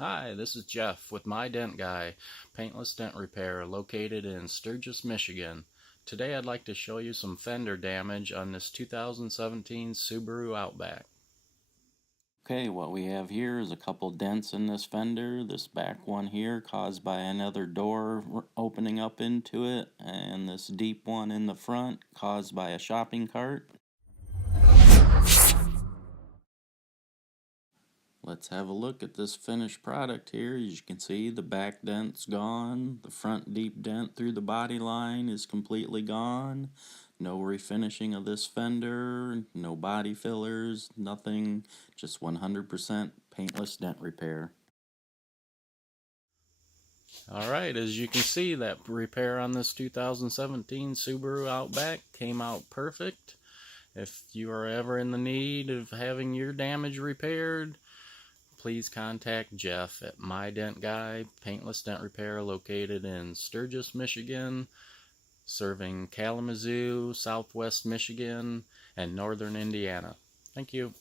Hi, this is Jeff with MI Dent Guy, Paintless Dent Repair, located in Sturgis, Michigan. Today I'd like to show you some fender damage on this 2017 Subaru Outback. Okay, what we have here is a couple dents in this fender. This back one here caused by another door opening up into it, and this deep one in the front caused by a shopping cart. Let's have a look at this finished product here. As you can see, the back dent's gone. The front deep dent through the body line is completely gone. No refinishing of this fender, no body fillers, nothing, just 100% paintless dent repair. Alright, as you can see, that repair on this 2017 Subaru Outback came out perfect. If you are ever in the need of having your damage repaired, please contact Jeff at MI Dent Guy, Paintless Dent Repair, located in Sturgis, Michigan, serving Kalamazoo, Southwest Michigan, and Northern Indiana. Thank you.